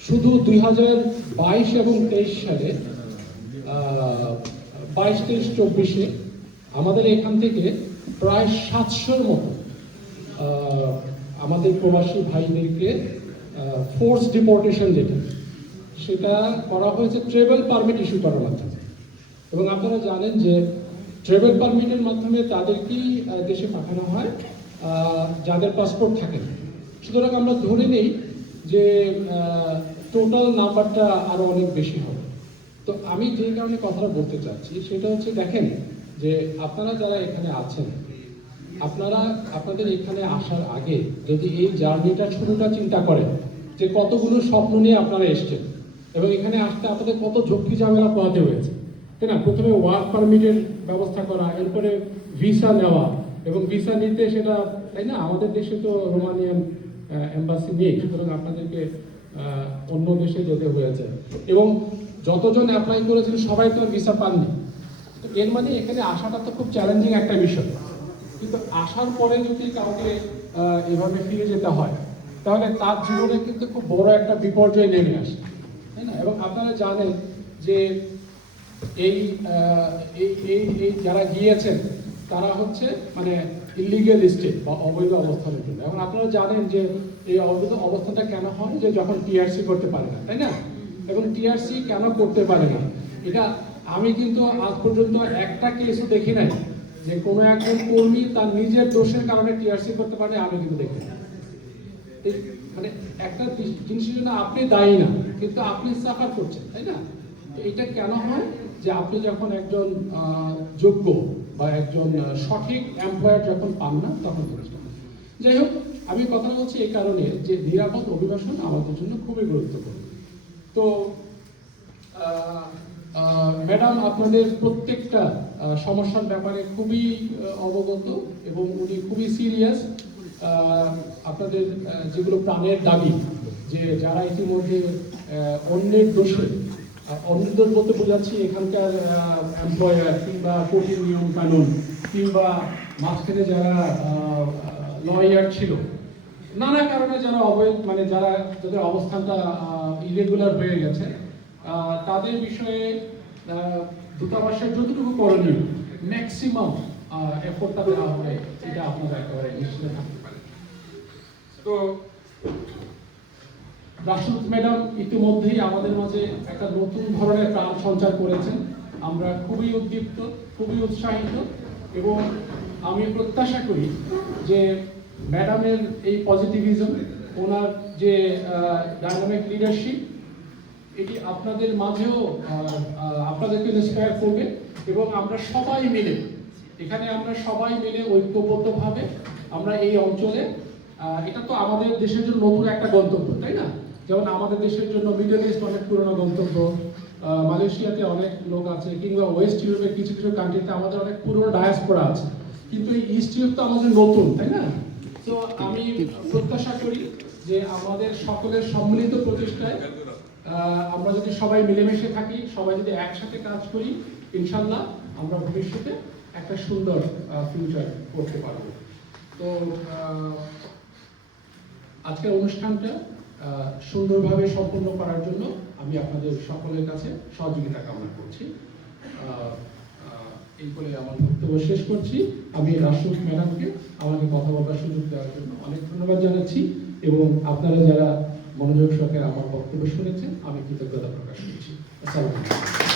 শুধু দুই হাজার বাইশ এবং তেইশ সালে বাইশ, তেইশ, চব্বিশে আমাদের এখান থেকে প্রায় সাতশোর মতো আমাদের প্রবাসী ভাইদেরকে ফোর্স ডিপোর্টেশন যেটা সেটা করা হয়েছে ট্রেভেল পারমিট ইস্যু করার মাধ্যমে এবং আপনারা জানেন যে ট্রেভেল পারমিটের মাধ্যমে তাদেরকেই দেশে পাঠানো হয় যাদের পাসপোর্ট থাকে না। সুতরাং আমরা ধরে নেই যে টোটাল নাম্বারটা আরও অনেক বেশি হবে। তো আমি যে কারণে কথাটা বলতে চাচ্ছি, সেটা হচ্ছে দেখেন যে, আপনারা যারা এখানে আছেন, আপনারা, আপনাদের এখানে আসার আগে যদি এই জার্নিটা শুরুটা চিন্তা করেন যে কতগুলো স্বপ্ন নিয়ে আপনারা এসছেন এবং এখানে আসতে আপনাদের কত ঝক্কি ঝামেলা পোহাতে হয়েছে, তাই না? প্রথমে ওয়ার্ক পারমিটের ব্যবস্থা করা, এরপরে ভিসা নেওয়া এবং ভিসা নিতে সেটা, তাই না? আমাদের দেশে তো রোমানিয়ান এম্বাসি নেই, সুতরাং আপনাদেরকে অন্য দেশে যেতে হয়েছে। এবং যতজন অ্যাপ্লাই করেছিল, সবাই তো ভিসা পাননি। তো এর মানে এখানে আসাটা তো খুব চ্যালেঞ্জিং একটা বিষয়। কিন্তু আসার পরে যদি কাউকে এভাবে ফিরে যেতে হয়, তাহলে তার জীবনে কিন্তু খুব বড় একটা বিপর্যয় নেমে আসে, তাই না? এবং আপনারা জানেন যে এই এই এই যারা গিয়েছেন তারা হচ্ছে মানে ইলিগেল স্টেট বা অবৈধ অবস্থানের জন্য। এবং আপনারা জানেন যে এই অবৈধ অবস্থাটা কেন হয়? যে যখন টিআরসি করতে পারে না, তাই না? এবং টিআরসি কেন করতে পারে না? এটা আমি কিন্তু আজ পর্যন্ত একটা কেসও দেখি নাই যে কোনো একজন কর্মী তার নিজের দোষের কারণে টিআরসি করতে পারে আমি কিন্তু দেখি না মানে একটা জিনিস- জিনিসের জন্য আপনি দায়ী না, কিন্তু আপনি সাফার করছেন, তাই না? এটা কেন হয়? যে আপনি যখন একজন যোগ্য বা একজন সঠিক এমপ্লয়ার যখন পান না, তখন। যাই হোক, আমি কথা বলছি এই কারণে যে নিরাপদ অভিবাসন আমাদের জন্য খুবই গুরুত্বপূর্ণ তো ম্যাডাম, আপনাদের প্রত্যেকটা সমস্যার ব্যাপারে খুবই অবগত এবং উনি খুবই সিরিয়াস আপনাদের যেগুলো প্রাণের দাবি, যে যারা ইতিমধ্যে অন্যের দোষে অন্যদের বলতে বোঝাচ্ছি এখানকার এমপ্লয়ার কিংবা কঠিন নিয়ম কানুন কিংবা মাঝখানে যারা লয়ার ছিল, নানা কারণে যারা অবৈধ মানে যারা, যাদের অবস্থানটা ইরেগুলার হয়ে গেছে তাদের বিষয়ে দূতাবাসের যতটুকু করণীয় ম্যাক্সিমাম এফোর্টটা দেওয়া হবে এটা আপনারা একেবারে নিশ্চিত থাকতে পারেন। তো রাষ্ট্রদূত ম্যাডাম ইতিমধ্যেই আমাদের মাঝে একটা নতুন ধরনের প্রাণ সঞ্চার করেছেন। আমরা খুবই উদ্দীপ্ত, খুবই উৎসাহিত এবং আমি প্রত্যাশা করি যে ম্যাডামের এই পজিটিভিজম ওনার যে ডাইনামিক লিডারশিপ এটি আপনাদের মাঝেও আপনাদেরকে ইন্সপায়ার করবে এবং আমরা সবাই মিলে, এখানে আমরা সবাই মিলে ঐক্যবদ্ধভাবে আমরা এই অঞ্চলে এটা তো আমাদের দেশের জন্য নতুন একটা গন্তব্য, তাই না? যেমন আমাদের দেশের জন্য মিডল ইস্ট অনেক পুরনো গন্তব্য মালয়েশিয়াতে অনেক লোক আছে, কিংবা ওয়েস্ট ইউরোপের কিছু কিছু কান্ট্রিতে আমাদের অনেক পুরনো ডায়াসপোরা আছে। কিন্তু এই ইস্ট ইউরোপ তো আমাদের নতুন, তাই না? তো আমি প্রত্যাশা করি যে আমাদের সকলের সম্মিলিত প্রচেষ্টায় আমরা যদি সবাই মিলেমিশে থাকি, সবাই যদি একসাথে কাজ করি, ইনশাল্লাহ আমরা ভবিষ্যতে একটা সুন্দর ফিউচার করতে পারব। তো আজকের অনুষ্ঠানটা সুন্দরভাবে সম্পূর্ণ করার জন্য আমি আপনাদের সকলের কাছে সহযোগিতা কামনা করছি। এই বলে আমার বক্তব্য শেষ করছি। আমি রাষ্ট্রপতি ম্যাডামকে আমাকে কথা বলার সুযোগ দেওয়ার জন্য অনেক ধন্যবাদ জানাচ্ছি এবং আপনারা যারা মনোযোগ সহকারে আমার বক্তব্য শুনেছেন, আমি কৃতজ্ঞতা প্রকাশ করছি। আসসালামু আলাইকুম।